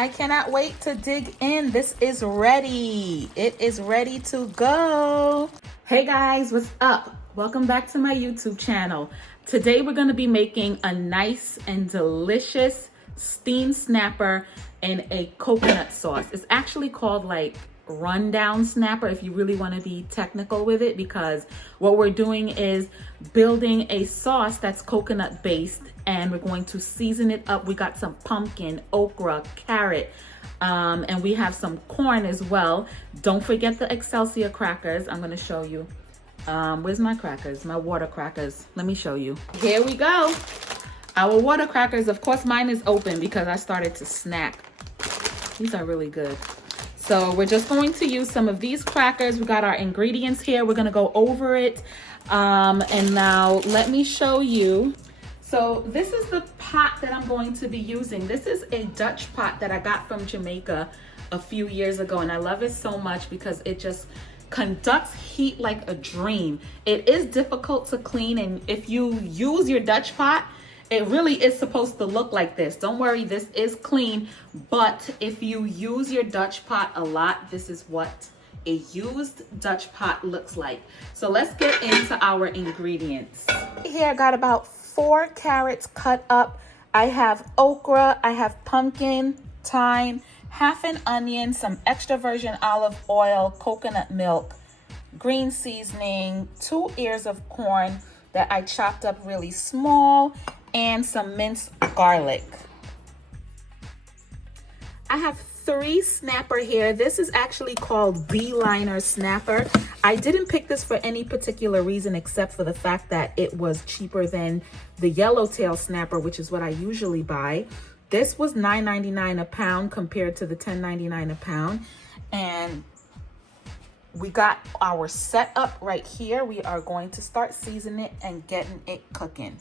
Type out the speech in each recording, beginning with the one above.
I cannot wait to dig in. This is ready. It is ready to go. Hey guys, what's up? Welcome back to my YouTube channel. Today we're going to be making a nice and delicious steamed snapper in a coconut sauce. It's actually called like rundown snapper if you really want to be technical with it, because what we're doing is building a sauce that's coconut based and we're going to season it up. We got some pumpkin, okra, carrot, and we have some corn as well. Don't forget the Excelsior crackers. I'm going to show you. Where's my crackers? My water crackers. Let me show you. Here we go. Our water crackers, of course mine is open because I started to snack. These are really good. So we're just going to use some of these crackers. We got our ingredients here. We're gonna go over it. And now let me show you. So this is the pot that I'm going to be using. This is a Dutch pot that I got from Jamaica a few years ago. And I love it so much because it just conducts heat like a dream. It is difficult to clean, and if you use your Dutch pot, it really is supposed to look like this. Don't worry, this is clean, but if you use your Dutch pot a lot, this is what a used Dutch pot looks like. So let's get into our ingredients. Here I got about 4 carrots cut up. I have okra, I have pumpkin, thyme, half an onion, some extra virgin olive oil, coconut milk, green seasoning, 2 ears of corn that I chopped up really small, and some minced garlic. I have 3 snapper here. This is actually called beeliner snapper. I didn't pick this for any particular reason except for the fact that it was cheaper than the yellowtail snapper, which is what I usually buy. This was $9.99 a pound compared to the $10.99 a pound. And we got our setup right here. We are going to start seasoning it and getting it cooking.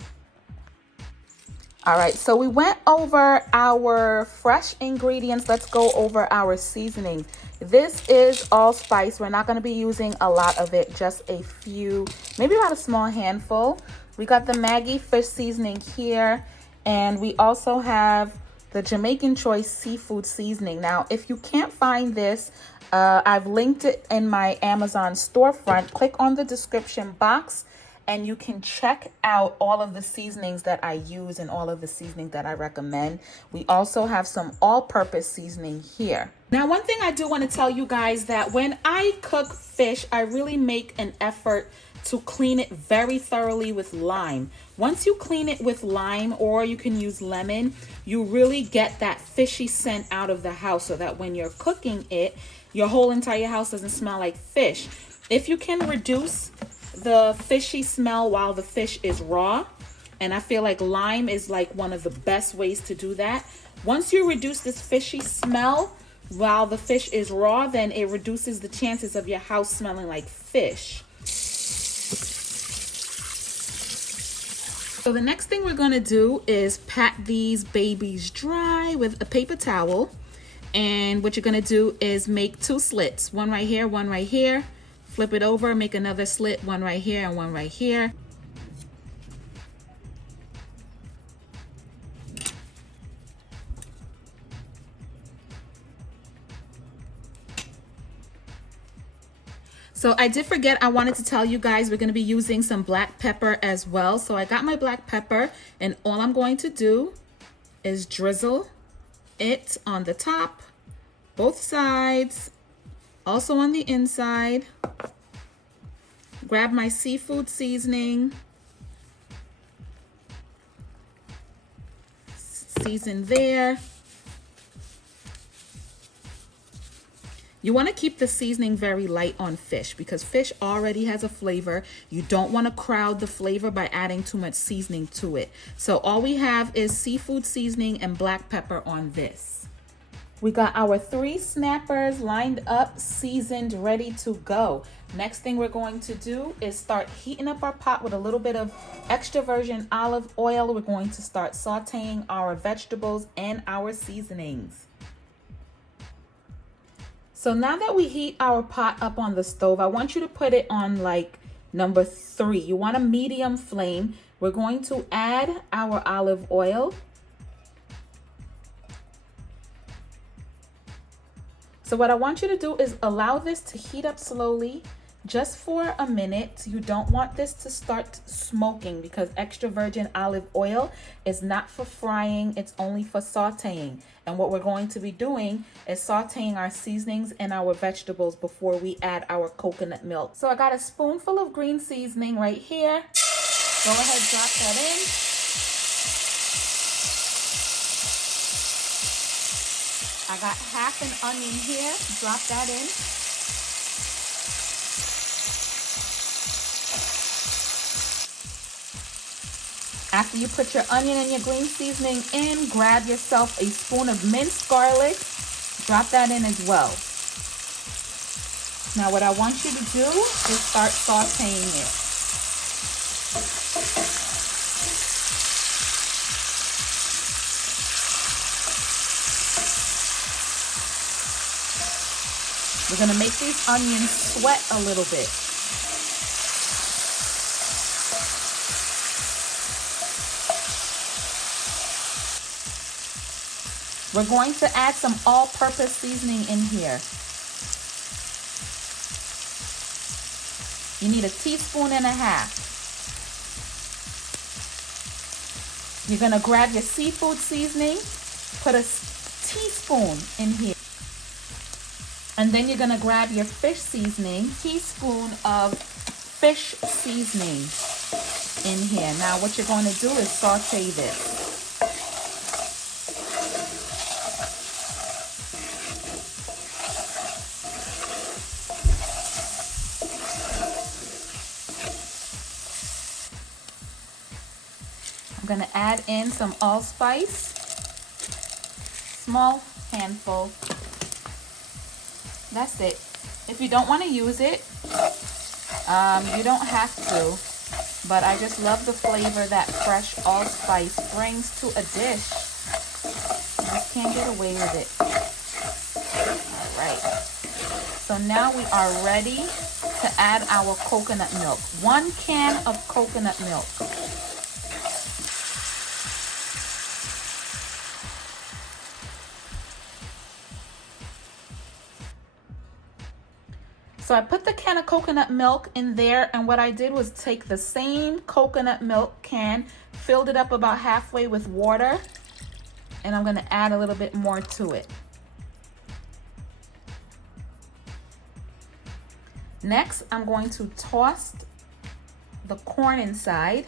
All right, so we went over our fresh ingredients. Let's go over our seasoning. This is allspice. We're not going to be using a lot of it, just a few, maybe about a small handful. We got the Maggie fish seasoning here, and we also have the Jamaican choice seafood seasoning. Now, if you can't find this, I've linked it in my Amazon storefront. Click on the description box and you can check out all of the seasonings that I use and all of the seasonings that I recommend. We also have some all-purpose seasoning here. Now, one thing I do want to tell you guys that when I cook fish, I really make an effort to clean it very thoroughly with lime. Once you clean it with lime, or you can use lemon, you really get that fishy scent out of the house so that when you're cooking it, your whole entire house doesn't smell like fish. If you can reduce the fishy smell while the fish is raw, and I feel like lime is like one of the best ways to do that. Once you reduce this fishy smell while the fish is raw, then it reduces the chances of your house smelling like fish. So the next thing we're going to do is pat these babies dry with a paper towel. And what you're going to do is make 2 slits, one right here, one right here. Flip it over, make another slit, one right here and one right here. So I did forget, I wanted to tell you guys we're going to be using some black pepper as well. So I got my black pepper, and all I'm going to do is drizzle it on the top, both sides, also on the inside. Grab my seafood seasoning, season there. You want to keep the seasoning very light on fish because fish already has a flavor. You don't want to crowd the flavor by adding too much seasoning to it. So all we have is seafood seasoning and black pepper on this. We got our 3 snappers lined up, seasoned, ready to go. Next thing we're going to do is start heating up our pot with a little bit of extra virgin olive oil. We're going to start sauteing our vegetables and our seasonings. So now that we heat our pot up on the stove, I want you to put it on like number 3. You want a medium flame. We're going to add our olive oil. So what I want you to do is allow this to heat up slowly just for a minute. You don't want this to start smoking because extra virgin olive oil is not for frying, it's only for sauteing. And what we're going to be doing is sauteing our seasonings and our vegetables before we add our coconut milk. So I got a spoonful of green seasoning right here. Go ahead, drop that in. I got half an onion here, drop that in. After you put your onion and your green seasoning in, grab yourself a spoon of minced garlic, drop that in as well. Now what I want you to do is start sauteing it. We're going to make these onions sweat a little bit. We're going to add some all-purpose seasoning in here. You need 1.5 teaspoons. You're going to grab your seafood seasoning, put a teaspoon in here. And then you're going to grab your fish seasoning, teaspoon of fish seasoning in here. Now what you're going to do is saute this. I'm going to add in some allspice, small handful. That's it. If you don't want to use it, you don't have to, but I just love the flavor that fresh allspice brings to a dish. You just can't get away with it. All right. So now we are ready to add our coconut milk. 1 can of coconut milk. So I put the can of coconut milk in there, and what I did was take the same coconut milk can, filled it up about halfway with water, and I'm going to add a little bit more to it. Next, I'm going to toss the corn inside.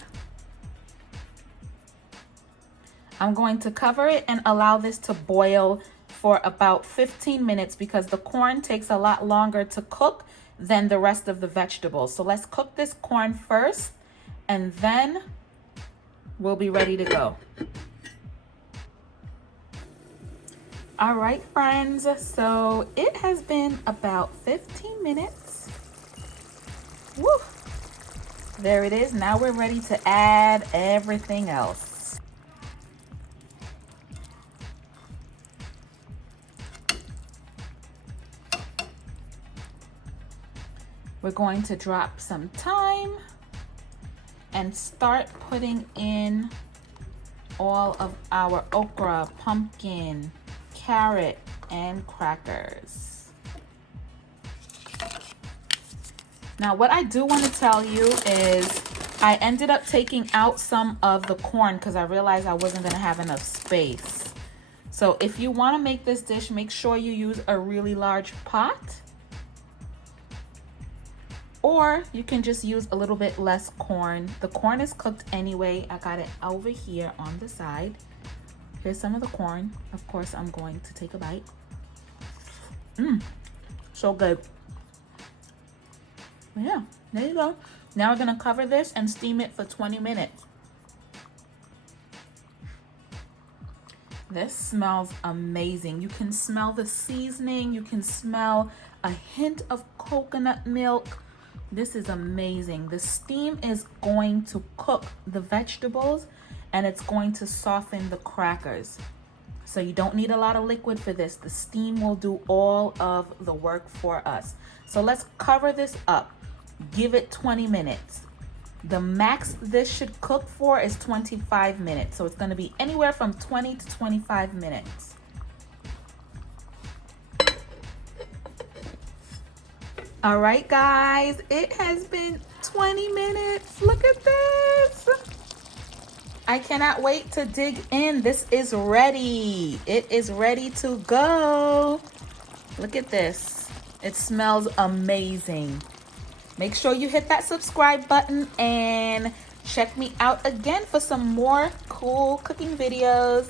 I'm going to cover it and allow this to boil for about 15 minutes because the corn takes a lot longer to cook than the rest of the vegetables. So let's cook this corn first and then we'll be ready to go. All right, friends, so it has been about 15 minutes. Woo! There it is. Now we're ready to add everything else. We're going to drop some thyme and start putting in all of our okra, pumpkin, carrot, and crackers. Now, what I do want to tell you is I ended up taking out some of the corn because I realized I wasn't going to have enough space. So if you want to make this dish, make sure you use a really large pot. Or you can just use a little bit less corn. The corn is cooked anyway. I got it over here on the side. Here's some of the corn. Of course, I'm going to take a bite. So good. Yeah, there you go. Now we're gonna cover this and steam it for 20 minutes. This smells amazing. You can smell the seasoning. You can smell a hint of coconut milk. This is amazing. The steam is going to cook the vegetables and it's going to soften the crackers. So you don't need a lot of liquid for this. The steam will do all of the work for us. So let's cover this up. Give it 20 minutes. The max this should cook for is 25 minutes. So it's going to be anywhere from 20 to 25 minutes. All right, guys, it has been 20 minutes. Look at this. I cannot wait to dig in. This is ready. It is ready to go. Look at this. It smells amazing. Make sure you hit that subscribe button and check me out again for some more cool cooking videos.